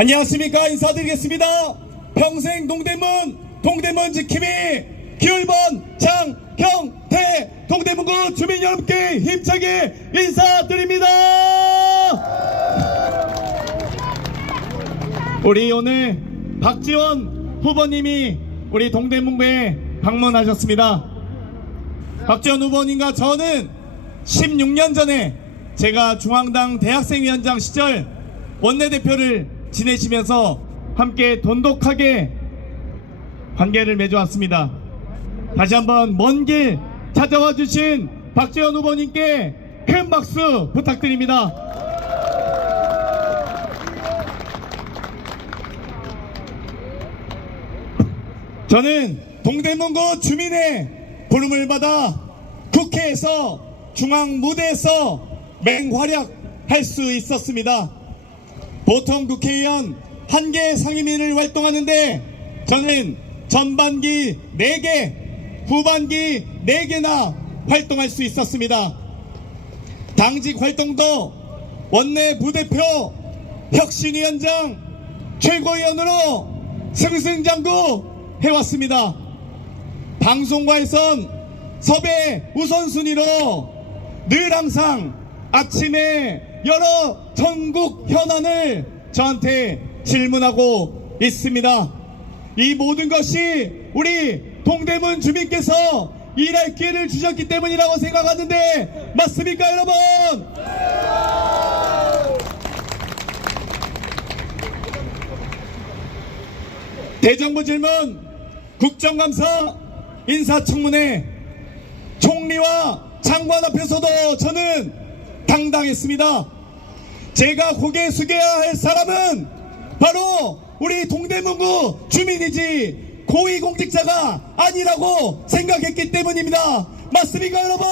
안녕하십니까. 인사드리겠습니다. 평생 동대문 지킴이 기울번 장경태 동대문구 주민 여러분께 힘차게 인사드립니다. 우리 오늘 박지원 후보님이 우리 동대문구에 방문하셨습니다. 박지원 후보님과 저는 16년 전에 제가 중앙당 대학생위원장 시절 원내대표를 지내시면서 함께 돈독하게 관계를 맺어왔습니다. 다시 한번 먼 길 찾아와 주신 박지원 후보님께 큰 박수 부탁드립니다. 저는 동대문구 주민의 부름을 받아 국회에서 중앙 무대에서 맹활약할 수 있었습니다. 보통 국회의원 1개 상임위를 활동하는데 저는 전반기 4개, 후반기 4개나 활동할 수 있었습니다. 당직 활동도 원내 부대표, 혁신위원장, 최고위원으로 승승장구 해왔습니다. 방송과에선 섭외 우선순위로 늘 항상 아침에 여러 전국 현안을 저한테 질문하고 있습니다. 이 모든 것이 우리 동대문 주민께서 일할 기회를 주셨기 때문이라고 생각하는데 맞습니까, 여러분? 대정부 질문, 국정감사, 인사청문회, 총리와 장관 앞에서도 저는 당당했습니다. 제가 고개 숙여야 할 사람은 바로 우리 동대문구 주민이지 고위공직자가 아니라고 생각했기 때문입니다. 맞습니까, 여러분?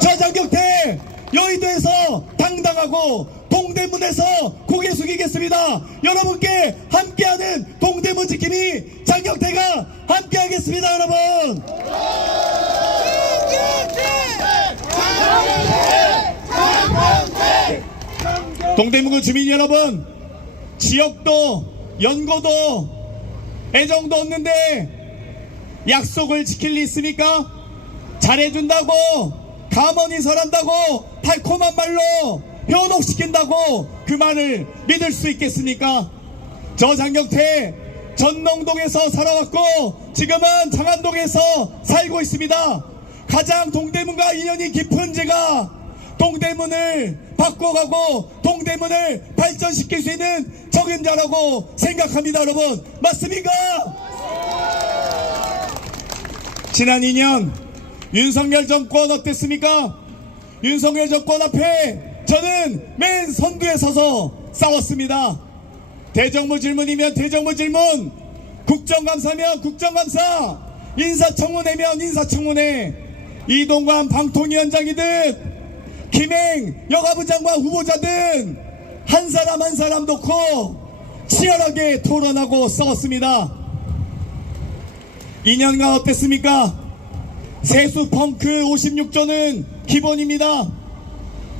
저 장경태 여의도에서 당당하고 동대문에서 고개 숙이겠습니다. 여러분께 함께하는 동대문 지킴이 장경태가 함께하겠습니다, 여러분. 동대문구 주민 여러분, 지역도 연고도 애정도 없는데 약속을 지킬 리 있습니까? 잘해준다고, 가만히 설한다고, 달콤한 말로 현혹시킨다고 그 말을 믿을 수 있겠습니까? 저 장경태 전농동에서 살아왔고 지금은 장안동에서 살고 있습니다. 가장 동대문과 인연이 깊은 제가 동대문을 바꿔가고 동대문을 발전시킬 수 있는 적임자라고 생각합니다. 여러분 맞습니까? 지난 2년 윤석열 정권 어땠습니까? 윤석열 정권 앞에 저는 맨 선두에 서서 싸웠습니다. 대정부 질문이면 대정부 질문, 국정감사면 국정감사, 인사청문회면 인사청문회, 이동관 방통위원장이든 김행 여가부장과 후보자든 한 사람 한 사람 놓고 치열하게 토론하고 싸웠습니다. 2년간 어땠습니까? 세수 펑크 56조는 기본입니다.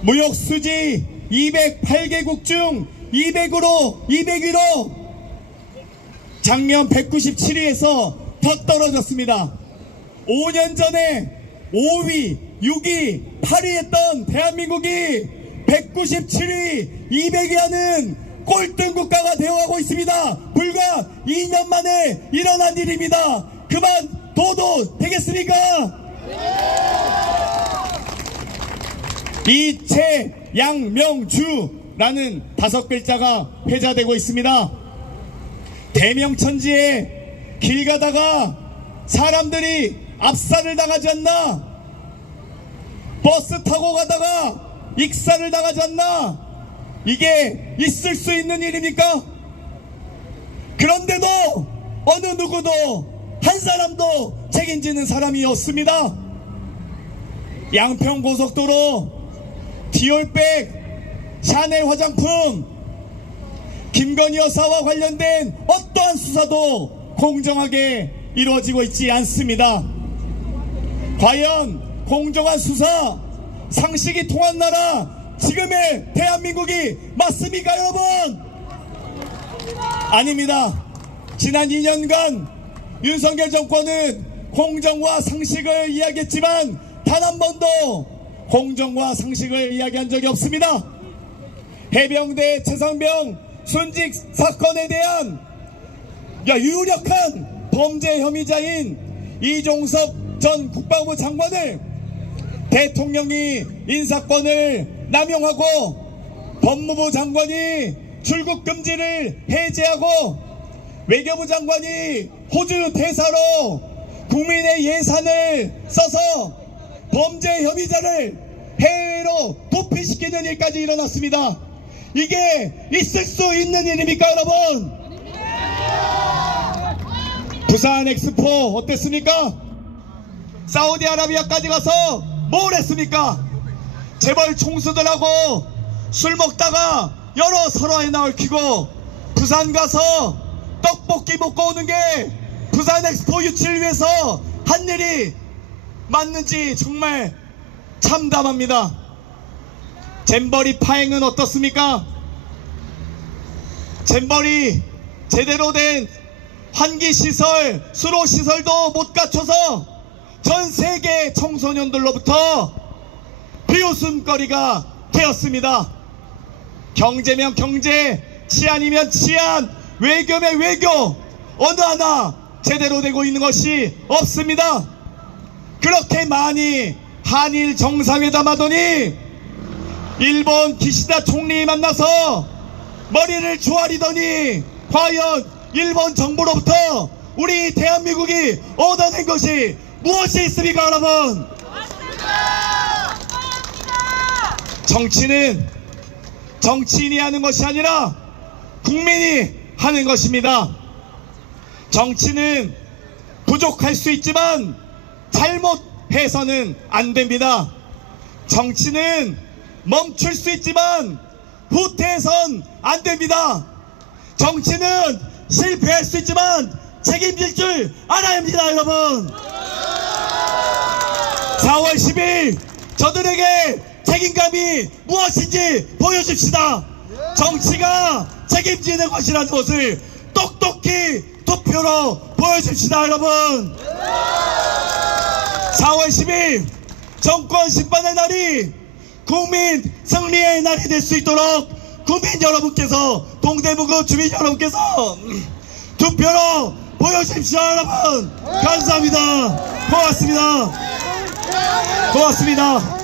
무역 수지 208개국 중 201호 작년 197위에서 더 떨어졌습니다. 5년 전에 5위, 6위, 8위 했던 대한민국이 197위, 200위 하는 꼴등 국가가 되어가고 있습니다. 불과 2년 만에 일어난 일입니다. 그만 둬도 되겠습니까? 이채양명주라는 5글자가 회자되고 있습니다. 대명천지에 길 가다가 사람들이 압살을 당하지 않나? 버스 타고 가다가 익사를 당하지 않나? 이게 있을 수 있는 일입니까? 그런데도 어느 누구도 한 사람도 책임지는 사람이 없습니다. 양평고속도로 디올백, 샤넬 화장품, 김건희 여사와 관련된 어떠한 수사도 공정하게 이루어지고 있지 않습니다. 과연 공정한 수사, 상식이 통한 나라, 지금의 대한민국이 맞습니까, 여러분? 아닙니다. 지난 2년간 윤석열 정권은 공정과 상식을 이야기했지만 단 한 번도 공정과 상식을 이야기한 적이 없습니다. 해병대 최상병 순직 사건에 대한 유력한 범죄 혐의자인 이종섭 전 국방부 장관을 대통령이 인사권을 남용하고 법무부 장관이 출국 금지를 해제하고 외교부 장관이 호주 대사로 국민의 예산을 써서 범죄 혐의자를 해외로 도피시키는 일까지 일어났습니다. 이게 있을 수 있는 일입니까, 여러분? 부산 엑스포 어땠습니까? 사우디아라비아까지 가서 뭘 했습니까? 재벌 총수들하고 술 먹다가 여러 설화에 얽히고 부산 가서 떡볶이 먹고 오는 게 부산 엑스포 유치를 위해서 한 일이 맞는지 정말 참담합니다. 잼버리 파행은 어떻습니까? 잼버리 제대로 된 환기시설, 수로시설도 못 갖춰서 전 세계 청소년들로부터 비웃음거리가 되었습니다. 경제면 경제, 치안이면 치안, 외교면 외교, 어느 하나 제대로 되고 있는 것이 없습니다. 그렇게 많이 한일 정상회담 하더니 일본 기시다 총리 만나서 머리를 조아리더니 과연 일본 정부로부터 우리 대한민국이 얻어낸 것이 무엇이 있습니까, 여러분? 정치는 정치인이 하는 것이 아니라 국민이 하는 것입니다. 정치는 부족할 수 있지만 잘못해서는 안 됩니다. 정치는 멈출 수 있지만 후퇴해선 안 됩니다. 정치는 실패할 수 있지만 책임질 줄 알아야 합니다, 여러분. 4월 10일 저들에게 책임감이 무엇인지 보여줍시다. 정치가 책임지는 것이라는 것을 똑똑히 투표로 보여줍시다, 여러분. 4월 10일 정권 심판의 날이 국민 승리의 날이 될 수 있도록 국민 여러분께서, 동대문구 주민 여러분께서 투표로 보여주십시오, 여러분. 감사합니다. 고맙습니다. 고맙습니다.